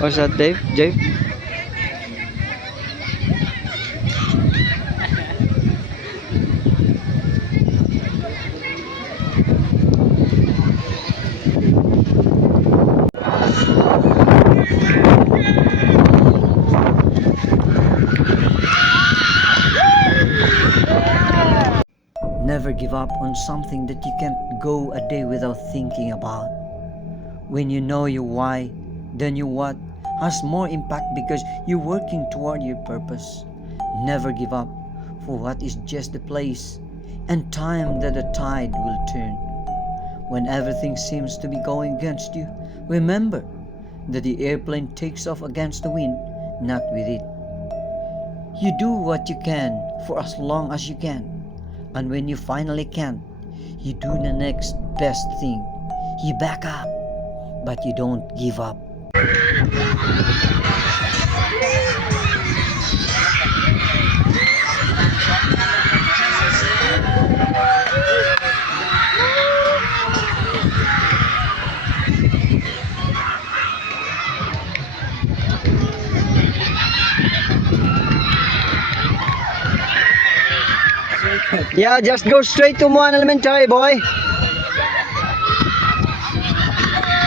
What's that, Dave? Jay? Never give up on something that you can't go a day without thinking about. When you know your why, then your what has more impact because you're working toward your purpose. Never give up, for what is just a place and time that the tide will turn. When everything seems to be going against you, remember that the airplane takes off against the wind, not with it. You do what you can for as long as you can, and when you finally can't, you do the next best thing. You back up, but you don't give up. Yeah, just go straight to Muan Elementary, boy.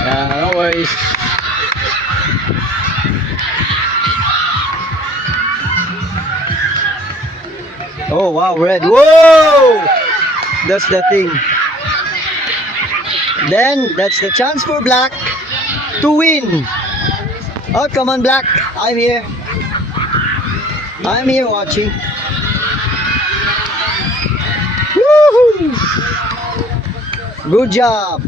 Yeah, no worries. Oh wow, red. Whoa! That's the thing. Then that's the chance for black to win. Oh, come on, black. I'm here. I'm here watching. Woohoo! Good job.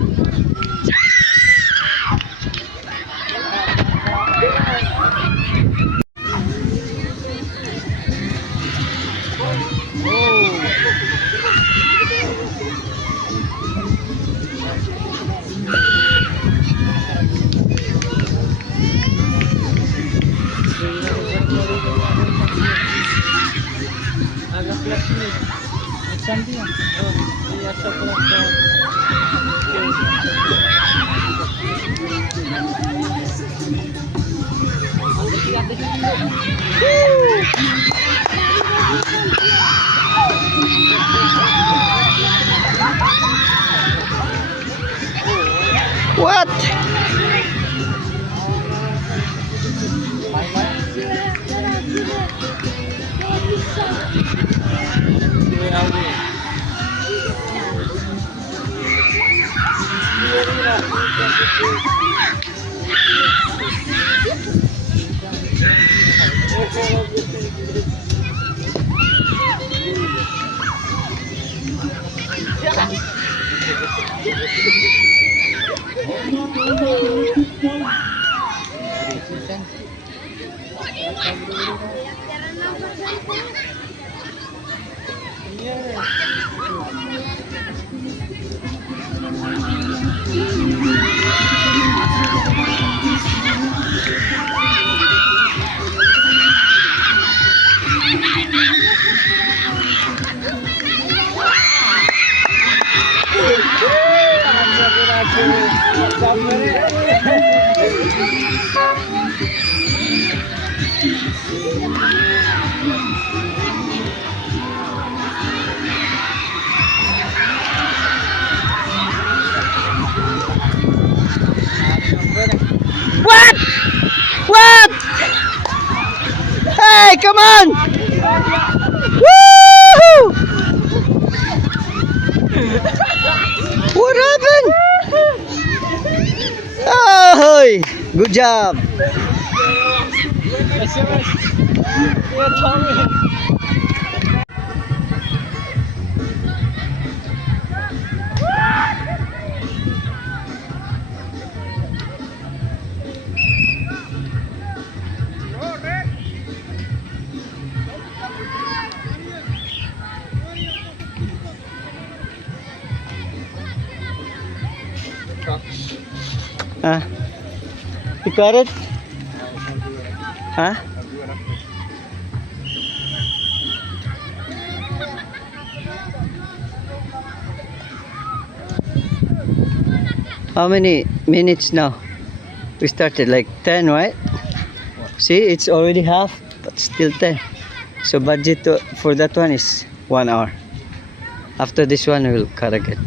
What? What? What? Hey, come on! Woo! What happened? Oh, good job. Huh? You got it? Huh? How many minutes now? We started like 10, right? See, it's already half, but still 10. So budget for that one is 1 hour. After this one, we'll cut again.